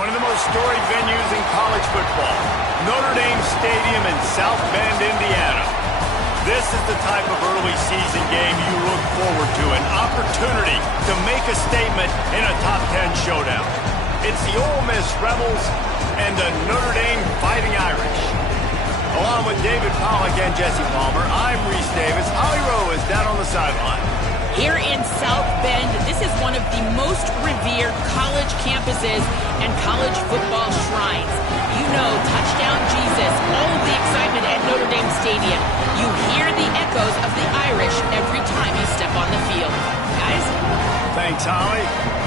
One of the most storied venues in college football, Notre Dame Stadium in South Bend, Indiana. This is the type of early season game you look forward to, an opportunity to make a statement in a top 10 showdown. It's the Ole Miss Rebels and the Notre Dame Fighting Irish. Along with David Pollack and Jesse Palmer, I'm Reese Davis. Holly Rowe is down on the sideline. Here in South Bend, this is one of the most revered college campuses and college football shrines. You know, touchdown Jesus, all of the excitement at Notre Dame Stadium. You hear the echoes of the Irish every time you step on the field. Guys? Thanks, Holly.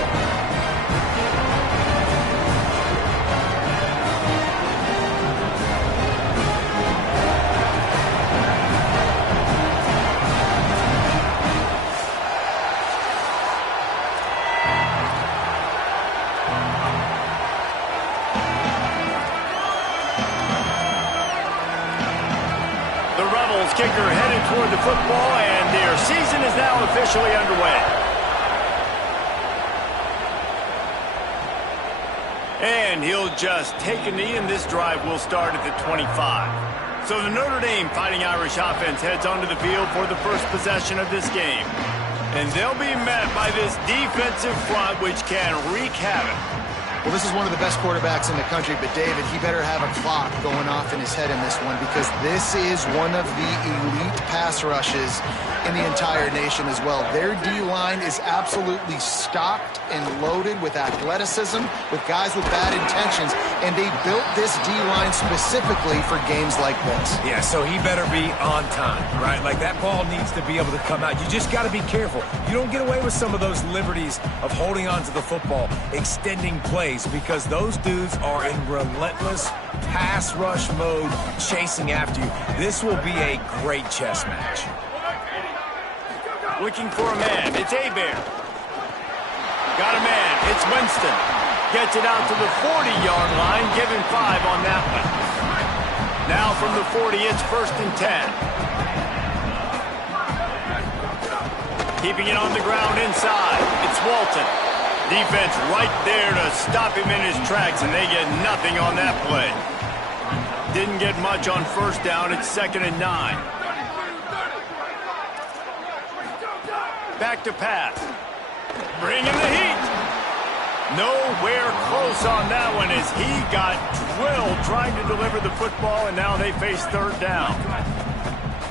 this kicker headed toward the football, and their season is now officially underway. And he'll just take a knee, and this drive will start at the 25. So the Notre Dame Fighting Irish offense heads onto the field for the first possession of this game. And they'll be met by this defensive front, which can wreak havoc. Well, this is one of the best quarterbacks in the country, but David, he better have a clock going off in his head in this one, because this is one of the elite pass rushes in the entire nation as well. Their D-line is absolutely stocked and loaded with athleticism, with guys with bad intentions, and they built this D-line specifically for games like this. Yeah, so he better be on time, right? Like, that ball needs to be able to come out. You just got to be careful. You don't get away with some of those liberties of holding on to the football, extending plays, because those dudes are in relentless pass rush mode, chasing after you. This will be a great chess match. Looking for a man. It's Hebert. Got a man. It's Winston. Gets it out to the 40-yard line. Give him 5 on that one. Now from the 40, it's 1st and 10. Keeping it on the ground inside. It's Walton. Defense right there to stop him in his tracks, and they get nothing on that play. Didn't get much on 1st down. It's 2nd and 9. Back to pass. Bringing the heat. Nowhere close on that one as he got drilled trying to deliver the football, and now they face 3rd down.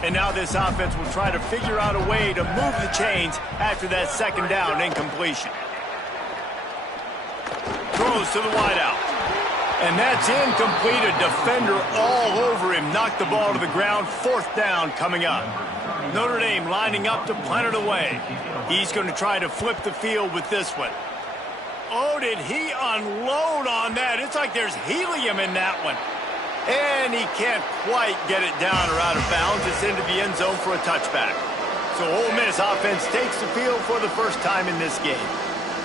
And now this offense will try to figure out a way to move the chains after that 2nd down incompletion. Throws to the wideout. And that's incomplete. A defender all over him. Knocked the ball to the ground. 4th down coming up. Notre Dame lining up to punt it away. He's going to try to flip the field with this one. Oh, did he unload on that? It's like there's helium in that one. And he can't quite get it down or out of bounds. It's into the end zone for a touchback. So Ole Miss offense takes the field for the first time in this game.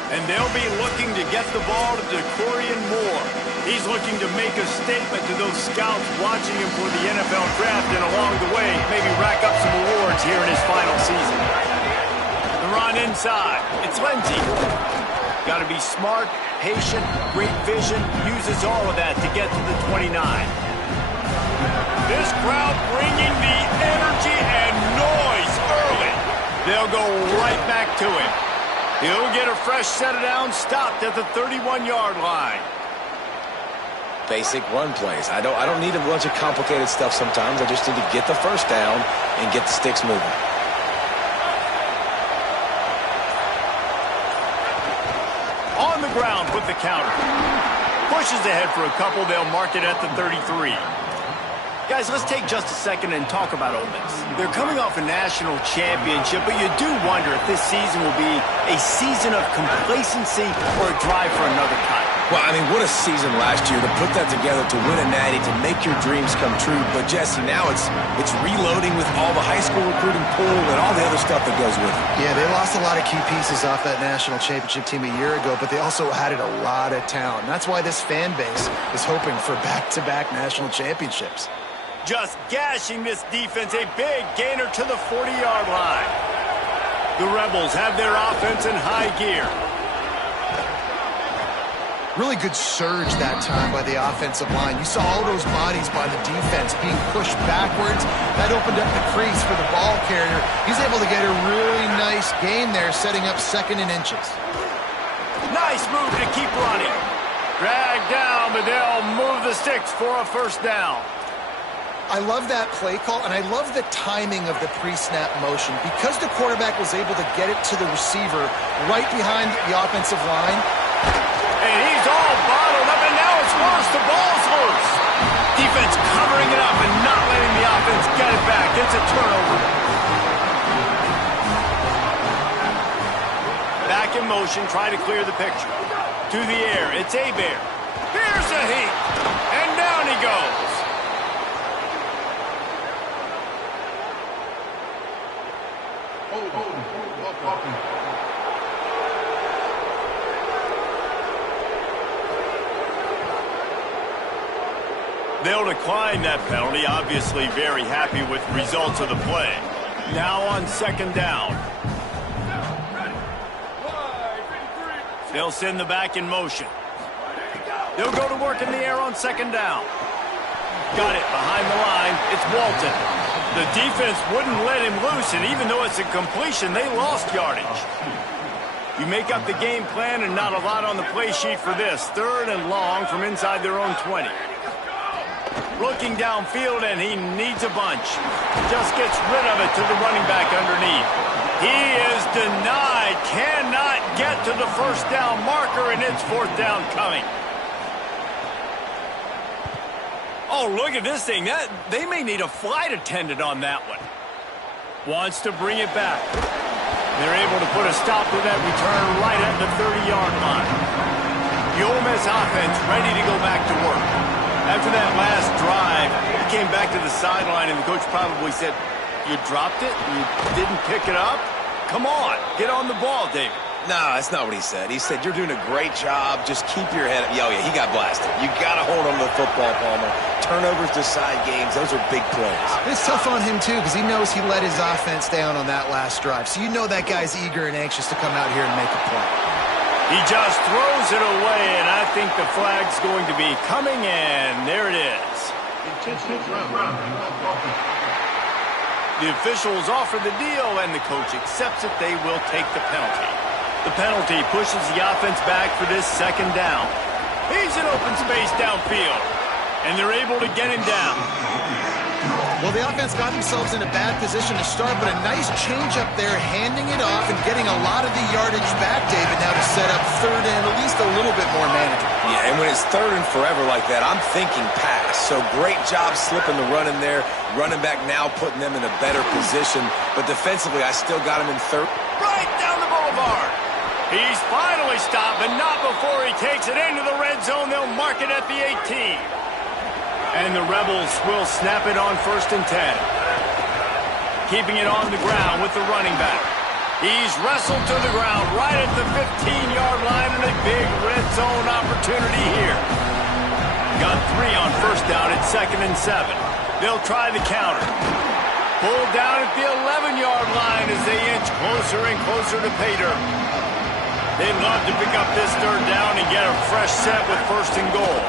And they'll be looking to get the ball to DeCorian Moore. He's looking to make a statement to those scouts watching him for the NFL draft, and along the way, maybe rack up some awards here in his final season. The run inside. It's Lindsey. Got to be smart, patient, great vision, uses all of that to get to the 29. This crowd bringing the energy and noise early. They'll go right back to him. He'll get a fresh set of downs, stopped at the 31-yard line. Basic run plays. I don't need a bunch of complicated stuff sometimes. I just need to get the 1st down and get the sticks moving. On the ground with the counter. Pushes ahead for a couple. They'll mark it at the 33. Guys, let's take just a second and talk about Ole Miss. They're coming off a national championship, but you do wonder if this season will be a season of complacency or a drive for another title. Well, I mean, what a season last year to put that together, to win a natty, to make your dreams come true. But, Jesse, now it's reloading with all the high school recruiting pool and all the other stuff that goes with it. Yeah, they lost a lot of key pieces off that national championship team a year ago, but they also added a lot of talent. And that's why this fan base is hoping for back-to-back national championships. Just gashing this defense, a big gainer to the 40-yard line. The Rebels have their offense in high gear. Really good surge that time by the offensive line. You saw all those bodies by the defense being pushed backwards. That opened up the crease for the ball carrier. He's able to get a really nice gain there, setting up 2nd and inches. Nice move to keep running. Drag down, but they'll move the sticks for a 1st down. I love that play call, and I love the timing of the pre-snap motion. Because the quarterback was able to get it to the receiver right behind the offensive line. And he's all bottled up, and now it's worse. The ball's loose. Defense covering it up and not letting the offense get it back. It's a turnover. Back in motion, try to clear the picture. To the air, it's Hebert. Here's a heat, and down he goes. They'll decline that penalty, obviously very happy with the results of the play. Now on second down. They'll send the back in motion. They'll go to work in the air on second down. Got it behind the line. It's Walton. The defense wouldn't let him loose, and even though it's a completion, they lost yardage. You make up the game plan and not a lot on the play sheet for this. Third and long from inside their own 20. Looking downfield, and he needs a bunch. Just gets rid of it to the running back underneath. He is denied. Cannot get to the first down marker, and it's fourth down coming. Oh, look at this thing. They may need a flight attendant on that one. Wants to bring it back. They're able to put a stop to that return right at the 30-yard line. The Ole Miss offense ready to go back to work. After that last drive, he came back to the sideline, and the coach probably said, "You dropped it? You didn't pick it up? Come on, get on the ball, David." No, that's not what he said. He said, "You're doing a great job. Just keep your head up." Oh, yeah, he got blasted. You got to hold on to the football, Palmer. Turnovers decide games. Those are big plays. It's tough on him, too, because he knows he let his offense down on that last drive. So you know that guy's eager and anxious to come out here and make a play. He just throws it away, and I think the flag's going to be coming in. There it is. The officials offer the deal, and the coach accepts it. They will take the penalty. The penalty pushes the offense back for this second down. He's in open space downfield, and they're able to get him down. Well, the offense got themselves in a bad position to start, but a nice change up there, handing it off and getting a lot of the yardage back, David, now to set up third and at least a little bit more manageable. Yeah, and when it's third and forever like that, I'm thinking pass. So great job slipping the run in there. Running back now putting them in a better position. But defensively, I still got him in third. Right down the boulevard. He's finally stopped, but not before he takes it into the red zone. They'll mark it at the 18. And the Rebels will snap it on 1st and 10. Keeping it on the ground with the running back. He's wrestled to the ground right at the 15-yard line, and a big red zone opportunity here. Got 3 on first down at 2nd and 7. They'll try the counter. Pulled down at the 11-yard line as they inch closer and closer to pay dirt. They'd love to pick up this third down and get a fresh set with 1st and goal.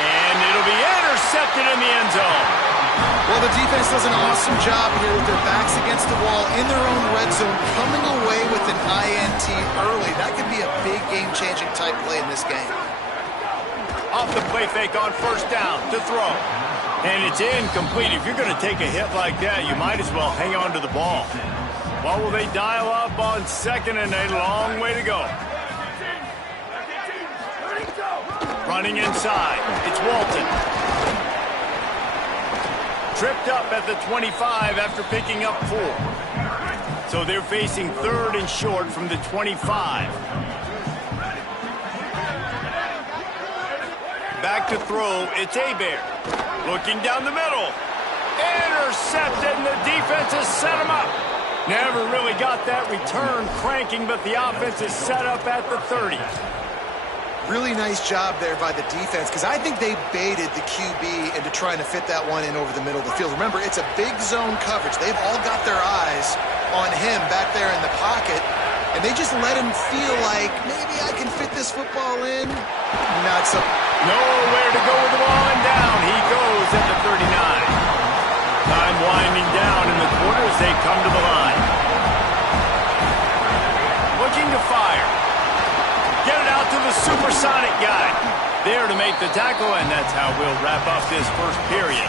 And it'll be intercepted in the end zone. Well, the defense does an awesome job here with their backs against the wall in their own red zone, coming away with an INT early. That could be a big game-changing type play in this game. Off the play fake on 1st down to throw. And it's incomplete. If you're going to take a hit like that, you might as well hang on to the ball. What will they dial up on 2nd and a long way to go? Running inside. It's Walton. Tripped up at the 25 after picking up 4. So they're facing 3rd and short from the 25. Back to throw. It's Hebert. Looking down the middle. Intercepted, and the defense has set him up. Never really got that return cranking, but the offense is set up at the 30. Really nice job there by the defense, because I think they baited the QB into trying to fit that one in over the middle of the field. Remember, it's a big zone coverage. They've all got their eyes on him back there in the pocket, and they just let him feel like, maybe I can fit this football in. Not so. Nowhere to go with the ball, and down he goes at the 39. Time winding down in the quarter as they come to the line. Looking to fire. Get it out to the supersonic guy. There to make the tackle, and that's how we'll wrap up this first period.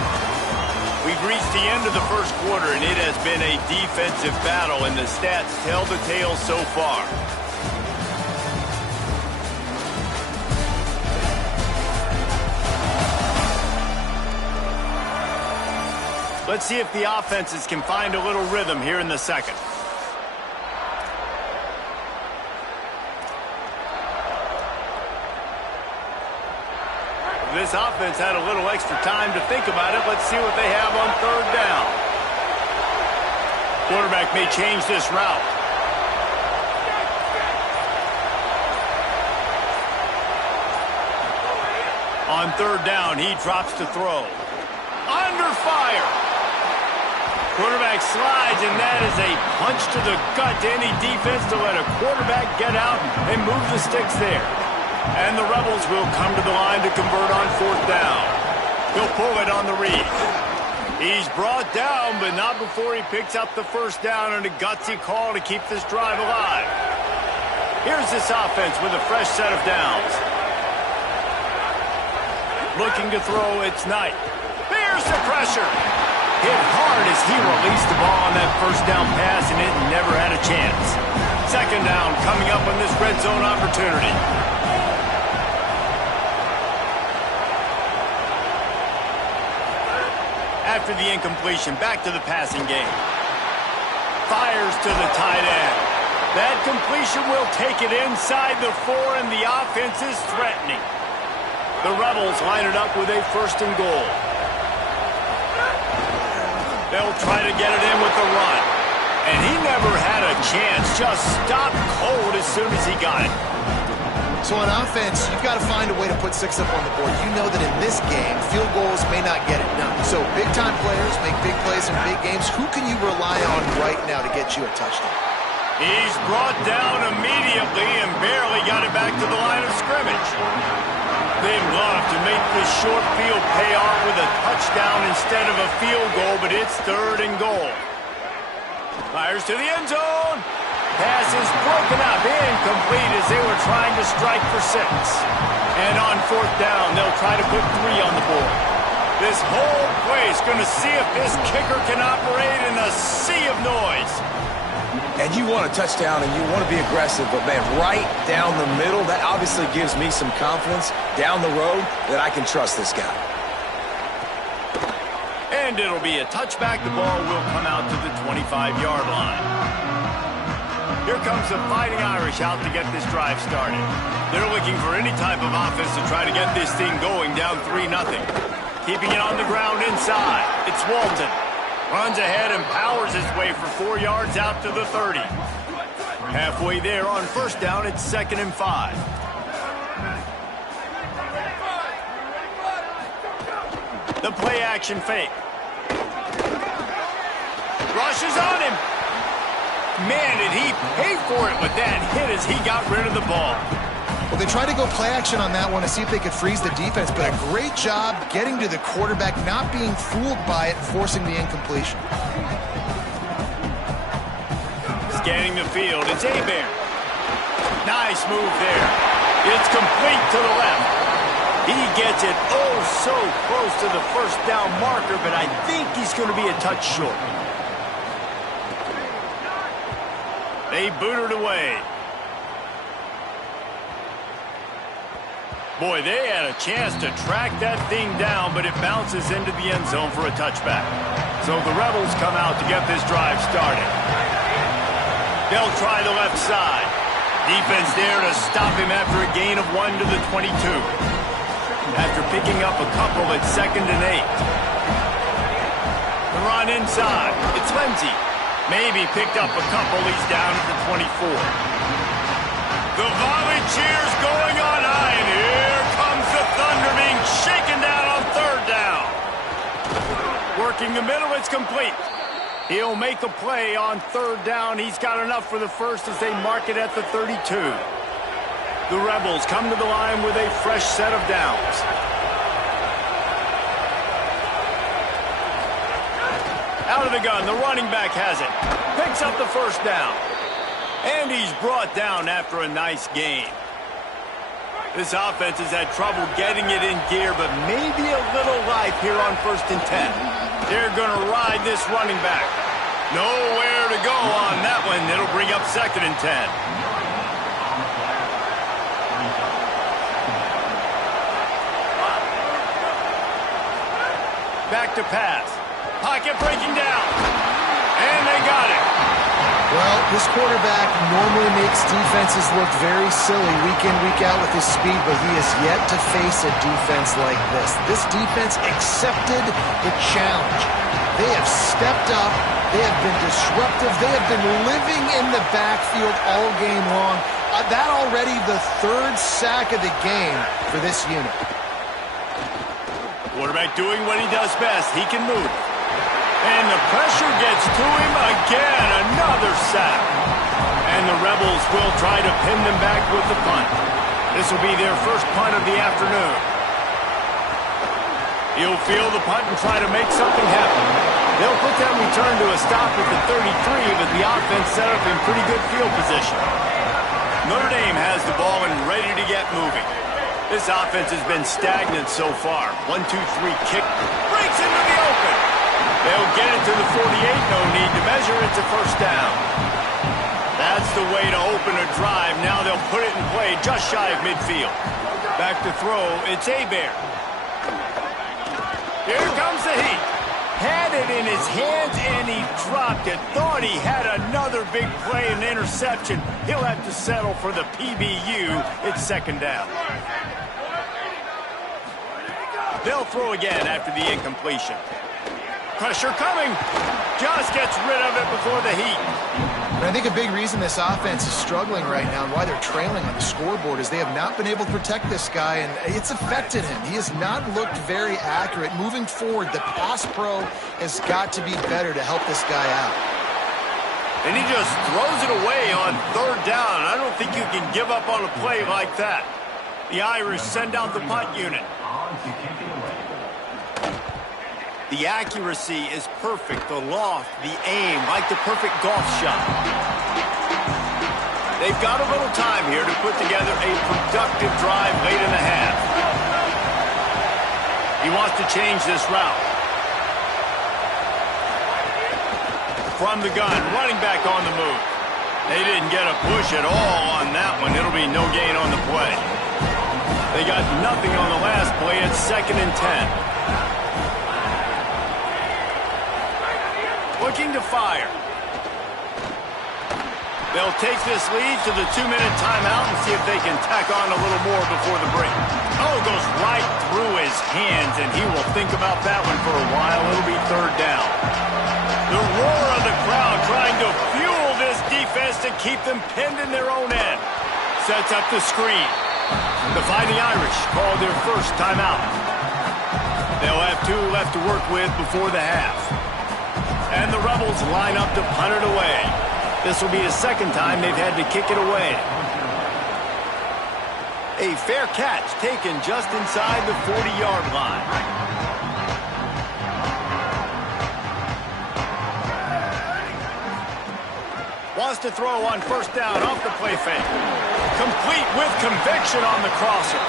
We've reached the end of the first quarter, and it has been a defensive battle, and the stats tell the tale so far. Let's see if the offenses can find a little rhythm here in the second. This offense had a little extra time to think about it. Let's see what they have on 3rd down. Quarterback may change this route. On On third down, he drops to throw. Under fire. Quarterback slides, and that is a punch to the gut to any defense to let a quarterback get out and move the sticks there. And the Rebels will come to the line to convert on fourth down. He'll pull it on the read. He's brought down, but not before he picks up the first down and a gutsy call to keep this drive alive. Here's this offense with a fresh set of downs. Looking to throw, it's Knight. There's the pressure. Hit hard as he released the ball on that first down pass, and it never had a chance. Second down coming up on this red zone opportunity. After the incompletion, back to the passing game. Fires to the tight end. That completion will take it inside the 4, and the offense is threatening. The Rebels line it up with a first and goal. They'll try to get it in with the run. And he never had a chance, just stopped cold as soon as he got it. So on offense, you've got to find a way to put 6 up on the board. You know that in this game, field goals may not get it done. So big-time players make big plays in big games. Who can you rely on right now to get you a touchdown? He's brought down immediately and barely got it back to the line of scrimmage. They'd love to make this short field pay off with a touchdown instead of a field goal, but it's third and goal. Fires to the end zone. Pass is broken up, incomplete as they were trying to strike for 6. And on fourth down, they'll try to put 3 on the board. This whole place going to see if this kicker can operate in a sea of noise. And you want a touchdown and you want to be aggressive, but man, right down the middle, that obviously gives me some confidence down the road that I can trust this guy. And it'll be a touchback. The ball will come out to the 25-yard line. Here comes the Fighting Irish out to get this drive started. They're looking for any type of offense to try to get this thing going, down 3-0. Keeping it on the ground inside. It's Walton. Runs ahead and powers his way for 4 yards out to the 30. Halfway there on first down, it's 2nd and 5. The play action fake. Rushes on him. Man, did he pay for it with that hit as he got rid of the ball. Well, they tried to go play action on that one to see if they could freeze the defense, but a great job getting to the quarterback, not being fooled by it, forcing the incompletion. Scanning the field, it's Hebert. Nice move there. It's complete to the left. He gets it oh so close to the first down marker, but I think he's going to be a touch short. They boot it away. Boy, they had a chance to track that thing down, but it bounces into the end zone for a touchback. So the Rebels come out to get this drive started. They'll try the left side. Defense there to stop him after a gain of 1 to the 22. After picking up a couple at 2nd and 8. The run inside. It's Lindsey. Maybe picked up a couple. He's down at the 24. The volley cheers going on high, and here comes the Thunder being shaken down on third down. Working the middle, it's complete. He'll make a play on third down. He's got enough for the first as they mark it at the 32. The Rebels come to the line with a fresh set of downs. Out of the gun, the running back has it. Picks up the first down. And he's brought down after a nice gain. This offense has had trouble getting it in gear, but maybe a little life here on 1st and 10. They're going to ride this running back. Nowhere to go on that one. It'll bring up 2nd and 10. Back to pass. Pocket breaking down. And they got it. Well, this quarterback normally makes defenses look very silly week in, week out with his speed, but he has yet to face a defense like this. This defense accepted the challenge. They have stepped up. They have been disruptive. They have been living in the backfield all game long. That already the 3rd sack of the game for this unit. Quarterback doing what he does best. He can move. And the pressure gets to him again. Another sack. And the Rebels will try to pin them back with the punt. This will be their first punt of the afternoon. He'll field the punt and try to make something happen. They'll put that return to a stop at the 33, but the offense set up in pretty good field position. Notre Dame has the ball and ready to get moving. This offense has been stagnant so far. 1-2-3 kick. Breaks into the open. They'll get it to the 48. No need to measure. It's a first down. That's the way to open a drive. Now they'll put it in play just shy of midfield. Back to throw. It's Hebert. Here comes the heat. Had it in his hands and he dropped it. Thought he had another big play and interception. He'll have to settle for the PBU. It's second down. They'll throw again after the incompletion. Pressure coming. Just gets rid of it before the heat. And I think a big reason this offense is struggling right now and why they're trailing on the scoreboard is they have not been able to protect this guy, and it's affected him. He has not looked very accurate. Moving forward, the pass pro has got to be better to help this guy out. And he just throws it away on third down. I don't think you can give up on a play like that. The Irish send out the punt unit. The accuracy is perfect, the loft, the aim, like the perfect golf shot. They've got a little time here to put together a productive drive late in the half. He wants to change this route. From the gun, running back on the move. They didn't get a push at all on that one. It'll be no gain on the play. They got nothing on the last play. It's 2nd and 10. Looking to fire. They'll take this lead to the 2-minute timeout and see if they can tack on a little more before the break. Oh, goes right through his hands, and he will think about that one for a while. It'll be third down. The roar of the crowd trying to fuel this defense to keep them pinned in their own end. Sets up the screen. The Fighting Irish call their first timeout. They'll have 2 left to work with before the half. And the Rebels line up to punt it away. This will be the second time they've had to kick it away. A fair catch taken just inside the 40-yard line. Wants to throw on first down off the play fake. Complete with conviction on the crosser.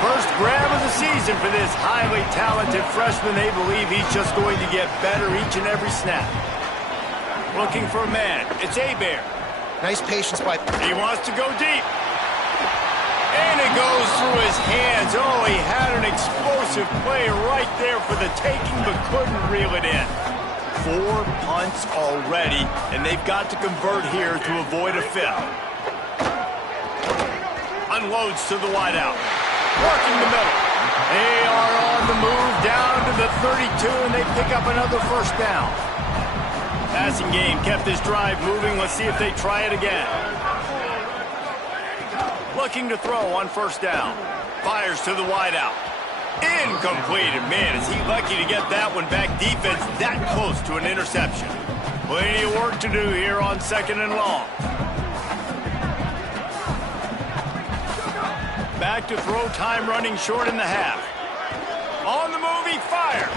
First grab of the season for this highly talented freshman. They believe he's just going to get better each and every snap. Looking for a man. It's Hebert. Nice patience by... He wants to go deep. And it goes through his hands. Oh, he had an explosive play right there for the taking, but couldn't reel it in. 4 punts already, and they've got to convert here to avoid a 5th. Unloads to the wideout. Working the middle. They are on the move down to the 32, and they pick up another first down. Passing game kept this drive moving. Let's see if they try it again. Looking to throw on first down. Fires to the wideout. Incomplete. And man, is he lucky to get that one back. Defense that close to an interception. Plenty of work to do here on 2nd and long. Back to throw time, running short in the half. On the move, he fires.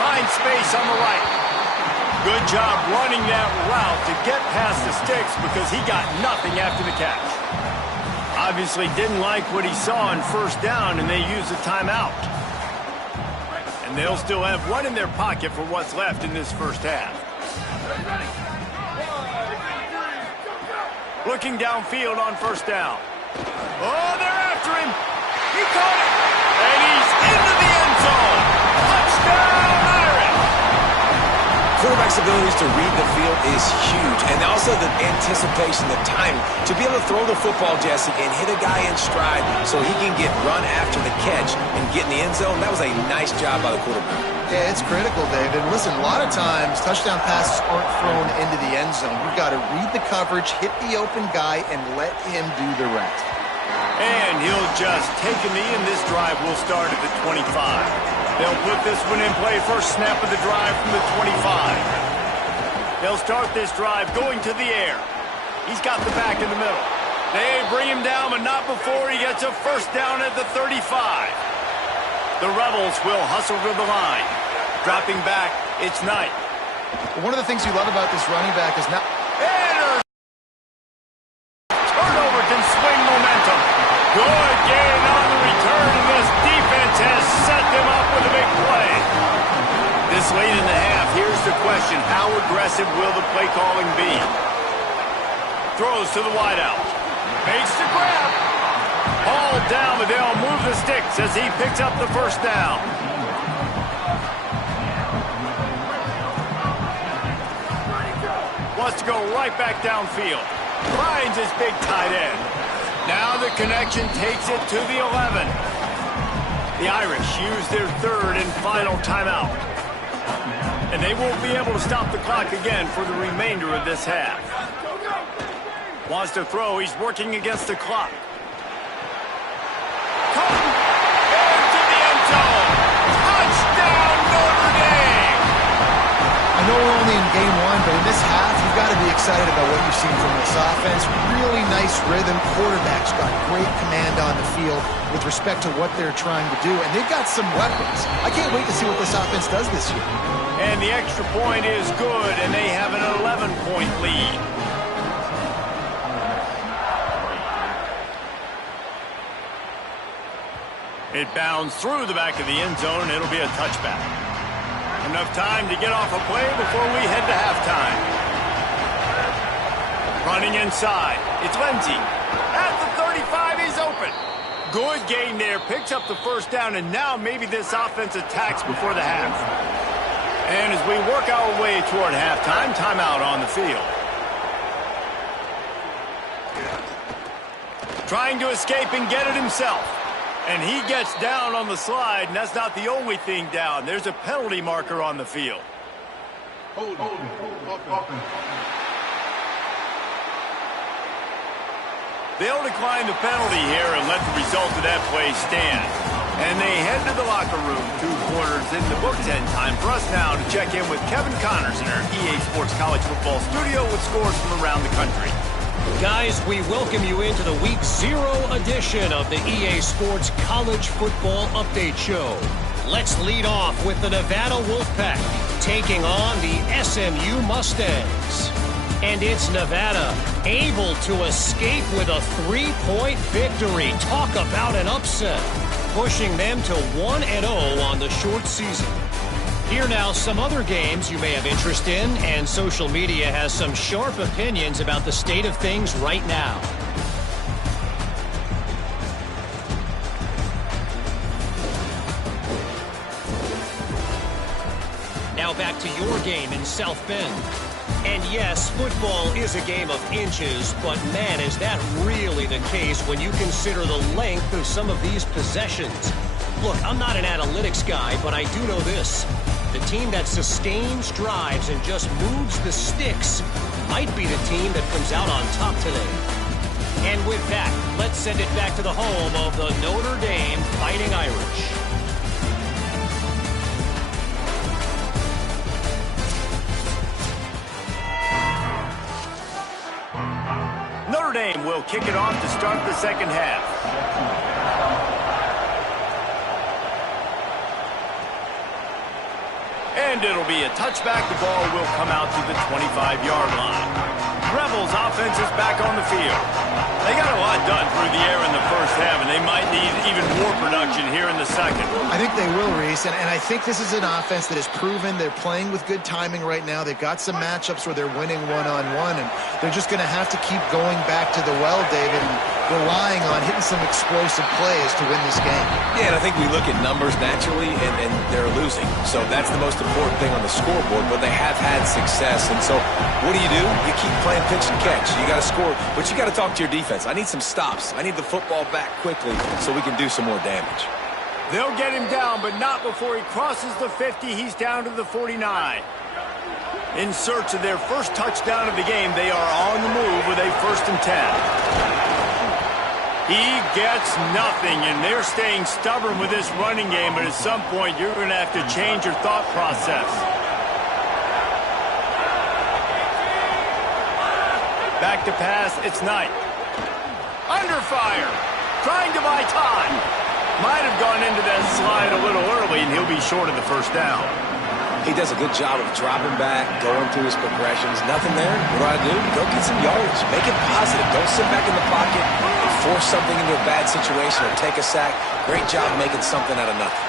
Finds space on the right. Good job running that route to get past the sticks because he got nothing after the catch. Obviously didn't like what he saw on first down, and they used a timeout. And they'll still have 1 in their pocket for what's left in this first half. Looking downfield on first down. Oh, they're after him. He caught it. And he's into the end zone. Touchdown, Irish. Quarterback's abilities to read the field is huge, and also the anticipation, the time to be able to throw the football, Jesse, and hit a guy in stride so he can get run after the catch and get in the end zone. That was a nice job by the quarterback. Yeah, it's critical, David. Listen, a lot of times touchdown passes aren't thrown into the end zone. You've got to read the coverage, hit the open guy, and let him do the rest. And he'll just take a knee, and this drive will start at the 25. They'll put this one in play. First snap of the drive from the 25. They'll start this drive going to the air. He's got the back in the middle. They bring him down, but not before he gets a first down at the 35. The Rebels will hustle to the line. Dropping back, it's Knight. One of the things you love about this running back is not... Turnover can swing momentum. Good gain on the return, and this defense has set them up with a big play. This late in the half, here's the question. How aggressive will the play calling be? Throws to the wideout. Makes the grab. Hauled down, but they'll move the sticks as he picks up the first down. Wants to go right back downfield. Finds his big tight end. Now the connection takes it to the 11. The Irish use their third and final timeout. And they won't be able to stop the clock again for the remainder of this half. Wants to throw. He's working against the clock. Into the end zone. Touchdown, Notre Dame! I know we're only in game one, but in this half, you've got to be excited about what you've seen from this offense. Really nice rhythm. Quarterback's got great command on the field with respect to what they're trying to do, and they've got some weapons. I can't wait to see what this offense does this year. And the extra point is good, and they have an 11-point lead. It bounds through the back of the end zone, and it'll be a touchback. Enough time to get off a play before we head to halftime. Running inside. It's Lindsey. At the 35, he's open. Good gain there. Picks up the first down, and now maybe this offense attacks before the half. And as we work our way toward halftime, timeout on the field. Trying to escape and get it himself. And he gets down on the slide, and that's not the only thing down. There's a penalty marker on the field. They'll decline the penalty here and let the result of that play stand. And they head to the locker room. 2 quarters in the books, and time for us now to check in with Kevin Connors in our EA Sports College Football studio with scores from around the country. Guys, we welcome you into the Week 0 edition of the EA Sports College Football Update Show. Let's lead off with the Nevada Wolfpack taking on the SMU Mustangs. And it's Nevada able to escape with a 3-point victory. Talk about an upset, pushing them to 1-0 on the short season. Here now, some other games you may have interest in, and social media has some sharp opinions about the state of things right now. Now back to your game in South Bend. And yes, football is a game of inches, but man, is that really the case when you consider the length of some of these possessions. Look, I'm not an analytics guy, but I do know this. The team that sustains drives and just moves the sticks might be the team that comes out on top today. And with that, let's send it back to the home of the Notre Dame Fighting Irish. Notre Dame will kick it off to start the second half. And it'll be a touchback. The ball will come out to the 25-yard line. Rebels offense is back on the field. They got a lot done through the air in the first half, and they might need even more production here in the second. I think they will, Reese, and I think this is an offense that has proven they're playing with good timing right now. They've got some matchups where they're winning one-on-one, and they're just going to have to keep going back to the well, David, and relying on hitting some explosive plays to win this game. Yeah, and I think we look at numbers naturally, and they're losing. So that's the most important thing on the scoreboard, but they have had success. And so what do? You keep playing pitch and catch. You got to score, but you got to talk to your defense. I need some stops. I need the football back quickly so we can do some more damage. They'll get him down, but not before he crosses the 50. He's down to the 49. In search of their first touchdown of the game, they are on the move with a 1st and 10. He gets nothing, and they're staying stubborn with this running game, but at some point you're going to have to change your thought process. Back to pass, it's Knight. Under fire, trying to buy time. Might have gone into that slide a little early, and he'll be short of the first down. He does a good job of dropping back, going through his progressions. Nothing there. What do? Go get some yardage. Make it positive. Don't sit back in the pocket and force something into a bad situation or take a sack. Great job making something out of nothing.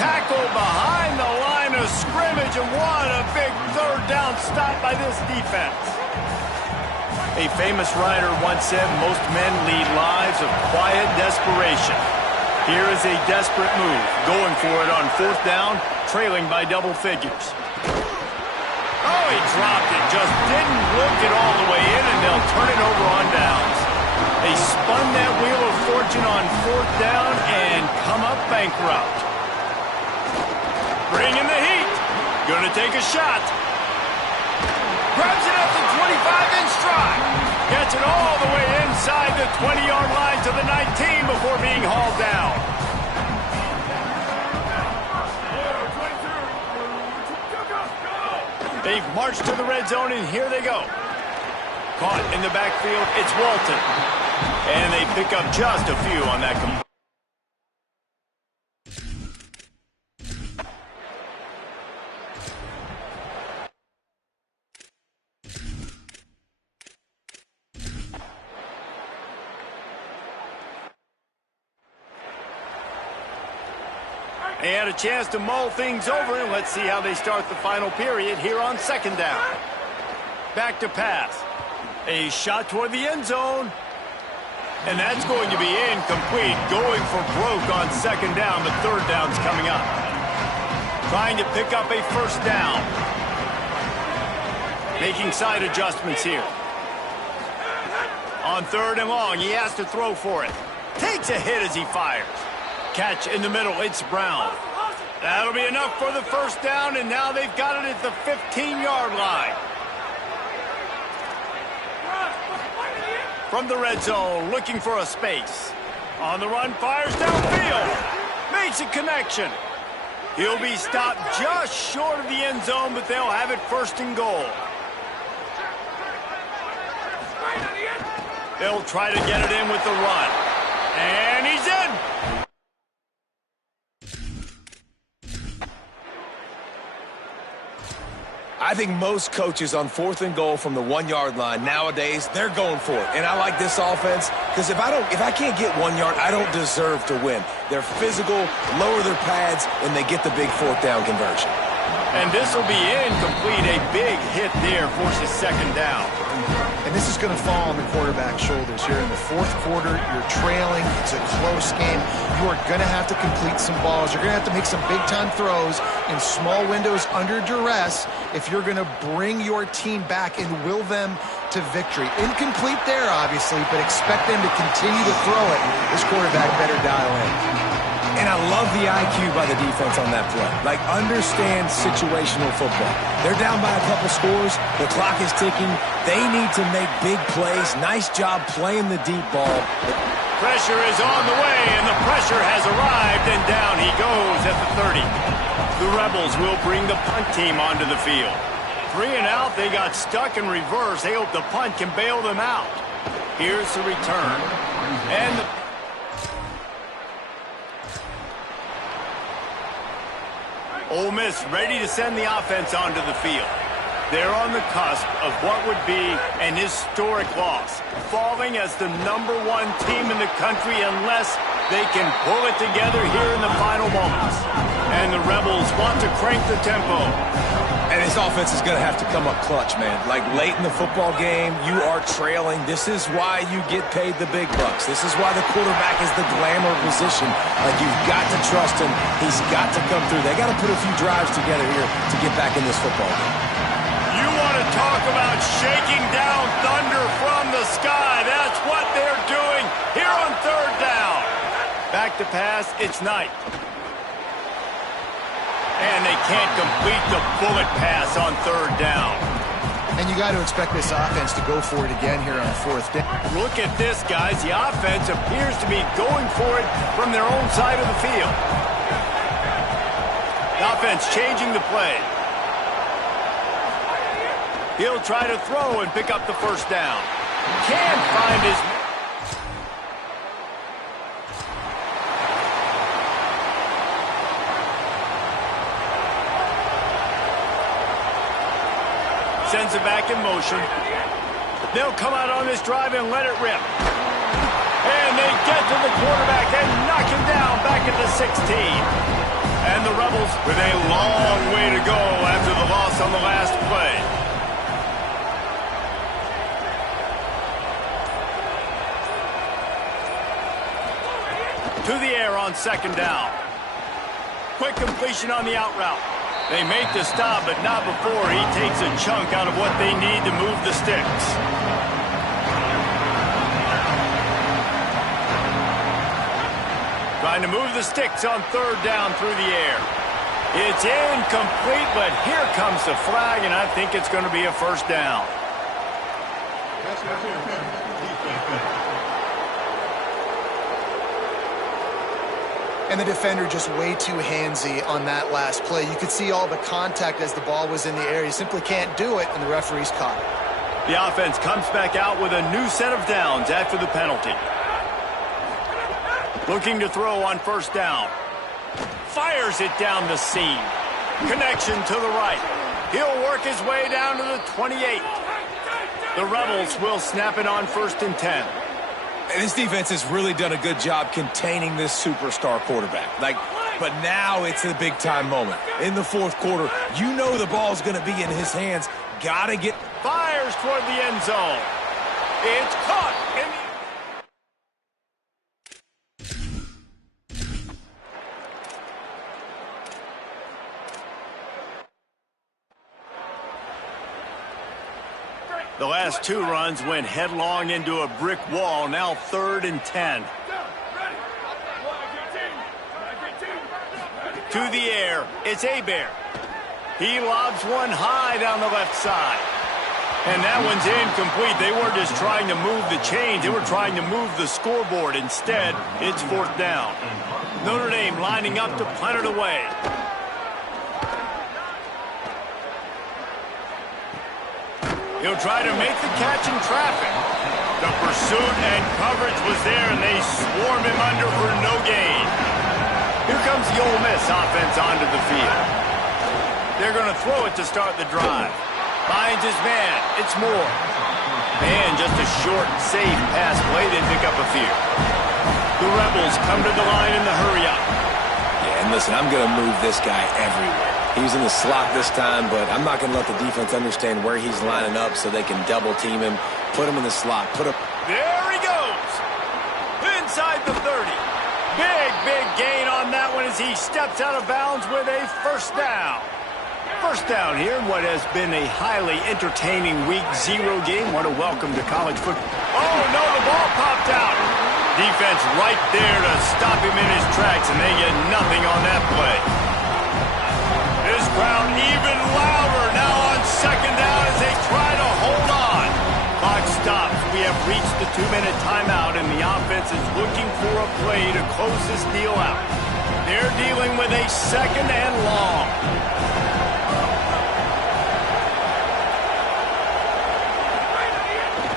Tackle behind the line of scrimmage, and what a big third down stop by this defense. A famous writer once said, most men lead lives of quiet desperation. Here is a desperate move, going for it on fourth down, trailing by double figures. Oh, he dropped it, just didn't look it all the way in, and they'll turn it over on downs. They spun that wheel of fortune on fourth down and come up bankrupt. Bringing the heat. Gonna take a shot. Grabs it at the 25-inch stride. Gets it all the way inside the 20-yard line to the 19 before being hauled down. They've marched to the red zone, and here they go. Caught in the backfield, it's Walton. And they pick up just a few on that complete. They had a chance to mull things over, and let's see how they start the final period here on second down. Back to pass. A shot toward the end zone. And that's going to be incomplete. Going for broke on second down, but third down's coming up. Trying to pick up a first down. Making side adjustments here. On third and long, he has to throw for it. Takes a hit as he fires. Catch in the middle, it's Brown. That'll be enough for the first down, and now they've got it at the 15-yard line. From the red zone, looking for a space. On the run, fires downfield. Makes a connection. He'll be stopped just short of the end zone, but they'll have it first and goal. They'll try to get it in with the run. And he's in. I think most coaches on fourth and goal from the 1-yard line nowadays, they're going for it. And I like this offense because if I can't get 1 yard, I don't deserve to win. They're physical, lower their pads, and they get the big fourth down conversion. And this will be incomplete. A big hit there forces second down. And this is going to fall on the quarterback's shoulders here in the fourth quarter. You're trailing. It's a close game. You are going to have to complete some balls. You're going to have to make some big-time throws in small windows under duress if you're going to bring your team back and will them to victory. Incomplete there, obviously, but expect them to continue to throw it. This quarterback better dial in. And I love the IQ by the defense on that play. Like, understand situational football. They're down by a couple scores. The clock is ticking. They need to make big plays. Nice job playing the deep ball. Pressure is on the way, and the pressure has arrived, and down he goes at the 30. The Rebels will bring the punt team onto the field. 3 and out, they got stuck in reverse. They hope the punt can bail them out. Here's the return. And Ole Miss ready to send the offense onto the field. They're on the cusp of what would be an historic loss, falling as the #1 team in the country unless they can pull it together here in the final moments. And the Rebels want to crank the tempo. And his offense is going to have to come up clutch, man. Like, late in the football game, you are trailing. This is why you get paid the big bucks. This is why the quarterback is the glamour position. Like, you've got to trust him. He's got to come through. They got to put a few drives together here to get back in this football game. You want to talk about shaking down thunder from the sky. That's what they're doing here on third down. Back to pass, it's Knight. And they can't complete the bullet pass on third down. And you got to expect this offense to go for it again here on 4th down. Look at this, guys. The offense appears to be going for it from their own side of the field. The offense changing the play. He'll try to throw and pick up the first down. Can't find his... Sends it back in motion. They'll come out on this drive and let it rip. And they get to the quarterback and knock him down back at the 16. And the Rebels with a long way to go after the loss on the last play. To the air on 2nd down. Quick completion on the out route. They make the stop, but not before he takes a chunk out of what they need to move the sticks. Trying to move the sticks on 3rd down through the air. It's incomplete, but here comes the flag, and I think it's going to be a first down. And the defender just way too handsy on that last play. You could see all the contact as the ball was in the air. You simply can't do it, and the referee's caught it. The offense comes back out with a new set of downs after the penalty. Looking to throw on 1st down. Fires it down the seam. Connection to the right. He'll work his way down to the 28. The Rebels will snap it on 1st and 10. And this defense has really done a good job containing this superstar quarterback. But now it's a big-time moment. In the 4th quarter, you know the ball's going to be in his hands. Got to get... Fires toward the end zone. It's caught. The last 2 runs went headlong into a brick wall. Now 3rd and 10. To the air. It's Hebert. He lobs one high down the left side. And that one's incomplete. They weren't just trying to move the chains. They were trying to move the scoreboard. Instead, it's 4th down. Notre Dame lining up to punt it away. He'll try to make the catch in traffic. The pursuit and coverage was there, and they swarm him under for no gain. Here comes the Ole Miss offense onto the field. They're going to throw it to start the drive. Finds his man. It's Moore. And just a short, safe pass play. They pick up a few. The Rebels come to the line in the hurry-up. Yeah, and listen, I'm going to move this guy everywhere. He's in the slot this time, but I'm not going to let the defense understand where he's lining up so they can double-team him, put him in the slot, put him... There he goes! Inside the 30. Big gain on that one as he steps out of bounds with a 1st down. 1st down here in what has been a highly entertaining Week 0 game. What a welcome to college football. Oh, no, the ball popped out. Defense right there to stop him in his tracks, and they get nothing on that play. This crowd even louder now on 2nd down as they try to hold on. Clock stops. We have reached the 2-minute timeout, and the offense is looking for a play to close this deal out. They're dealing with a 2nd and long.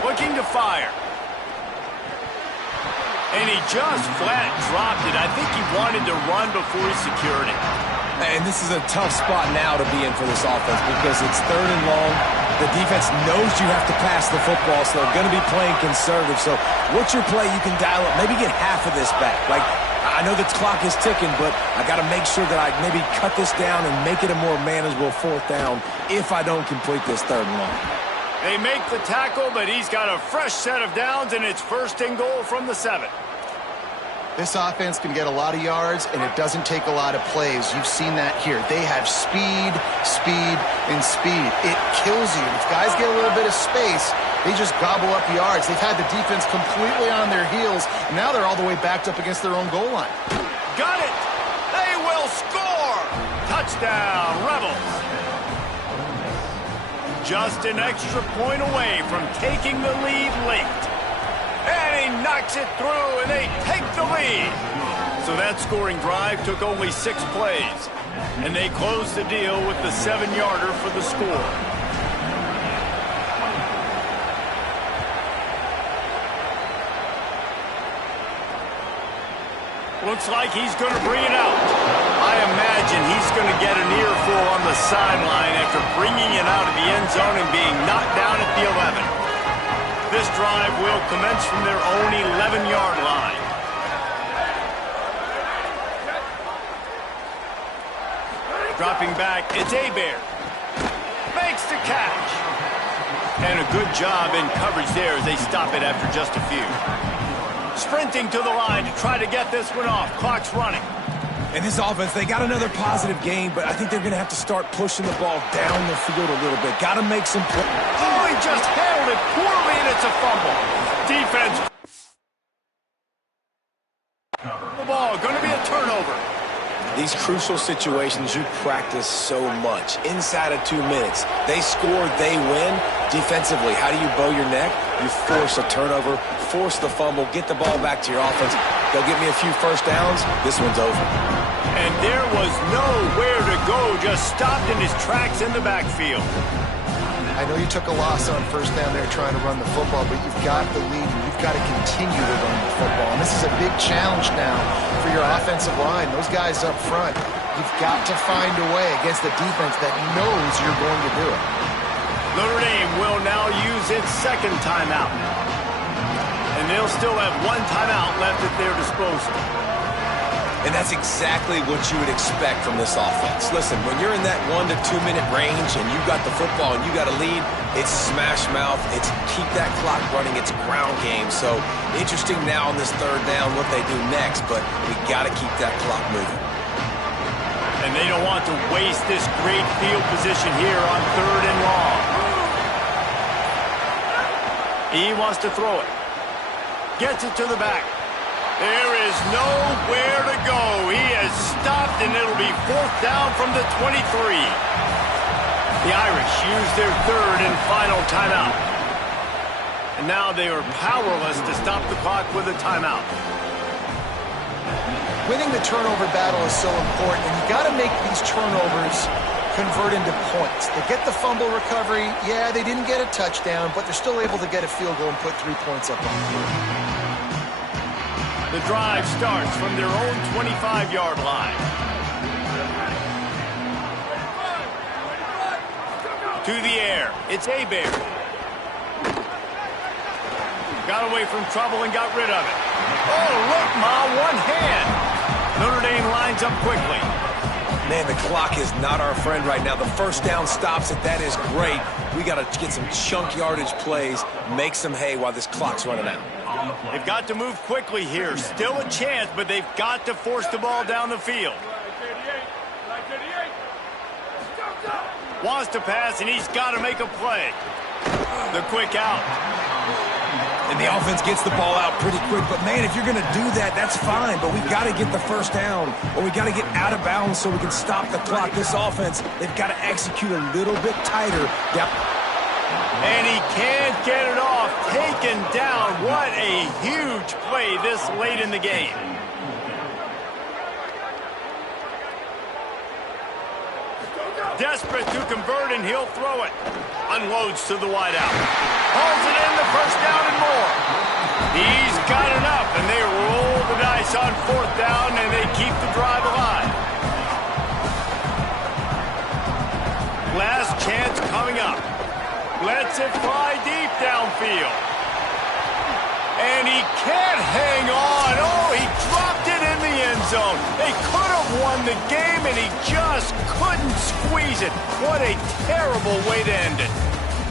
Looking to fire. And he just flat dropped it. I think he wanted to run before he secured it. And this is a tough spot now to be in for this offense because it's 3rd and long. The defense knows you have to pass the football, so they're going to be playing conservative. So what's your play you can dial up? Maybe get half of this back. I know the clock is ticking, but I got to make sure that I maybe cut this down and make it a more manageable 4th down if I don't complete this 3rd and long. They make the tackle, but he's got a fresh set of downs, and it's 1st and goal from the 7. This offense can get a lot of yards, and it doesn't take a lot of plays. You've seen that here. They have speed, and speed. It kills you. If guys get a little bit of space, they just gobble up yards. They've had the defense completely on their heels, and now they're all the way backed up against their own goal line. Got it! They will score! Touchdown, Rebels! just an extra point away from taking the lead late. And he knocks it through, and they take the lead. So that scoring drive took only 6 plays. And they closed the deal with the 7-yarder for the score. Looks like he's going to bring it out. I imagine he's going to get an earful on the sideline after bringing it out of the end zone and being knocked down at the 11. This drive will commence from their own 11-yard line. Dropping back, it's Hebert. Makes the catch. And a good job in coverage there as they stop it after just a few. Sprinting to the line to try to get this one off. Clock's running. And this offense, they got another positive game, but I think they're going to have to start pushing the ball down the field a little bit. Got to make some plays. Oh, he just handled it poorly, and it's a fumble. Defense. The ball, going to be a turnover. These crucial situations you practice so much. Inside of 2 minutes, they score, they win. Defensively, how do you bow your neck? You force a turnover, force the fumble, get the ball back to your offense. They'll get me a few first downs. This one's over. And there was nowhere to go, just stopped in his tracks in the backfield. I know you took a loss on first down there trying to run the football, but you've got the lead, and you've got to continue to run the football. And this is a big challenge now for your offensive line. Those guys up front, you've got to find a way against a defense that knows you're going to do it. Notre Dame will now use its second timeout. And they'll still have 1 timeout left at their disposal. And that's exactly what you would expect from this offense. Listen, when you're in that 1 to 2 minute range and you got the football and you got a lead, it's smash mouth, it's keep that clock running, it's ground game. So interesting now on this 3rd down what they do next, but we got to keep that clock moving. And they don't want to waste this great field position here on 3rd and long. He wants to throw it. Gets it to the back. There is nowhere to go. He has stopped, and it'll be 4th down from the 23. The Irish use their 3rd and final timeout. And now they are powerless to stop the clock with a timeout. Winning the turnover battle is so important, and you got to make these turnovers convert into points. They get the fumble recovery. Yeah, they didn't get a touchdown, but they're still able to get a field goal and put 3 points up on the board. The drive starts from their own 25-yard line. To the air. It's Hebert. Got away from trouble and got rid of it. Oh, look, Ma, one hand. Notre Dame lines up quickly. Man, the clock is not our friend right now. The first down stops it. That is great. We got to get some chunk yardage plays, make some hay while this clock's running out. They've got to move quickly here. Still a chance, but they've got to force the ball down the field. Wants to pass, and he's got to make a play. The quick out. And the offense gets the ball out pretty quick. But, man, if you're going to do that, that's fine. But we've got to get the first down, or we've got to get out of bounds so we can stop the clock. This offense, they've got to execute a little bit tighter. And he can't get it off. Taken down. What a huge play this late in the game. Desperate to convert, and he'll throw it. Unloads to the wideout. Hauls it in, the first down and more. He's got enough, and they roll the dice on 4th down, and they keep the drive alive. Last chance coming up. Lets it fly deep downfield. And he can't hang on. Oh, he dropped it in the end zone. They could have won the game, and he just couldn't squeeze it. What a terrible way to end it.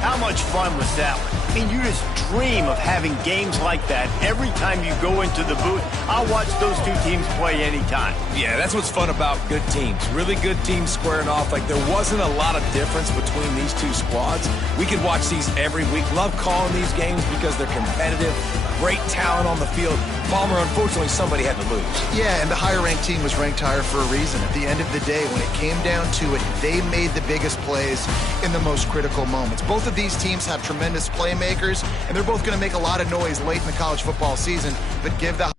How much fun was that one? I mean, you just dream of having games like that every time you go into the booth. I'll watch those two teams play anytime. Yeah, that's what's fun about good teams. Really good teams squaring off. Like, there wasn't a lot of difference between these two squads. We could watch these every week. Love calling these games because they're competitive. Great talent on the field. Palmer, unfortunately, somebody had to lose. Yeah, and the higher-ranked team was ranked higher for a reason. At the end of the day, when it came down to it, they made the biggest plays in the most critical moments. Both of these teams have tremendous playmakers, and they're both going to make a lot of noise late in the college football season, but give the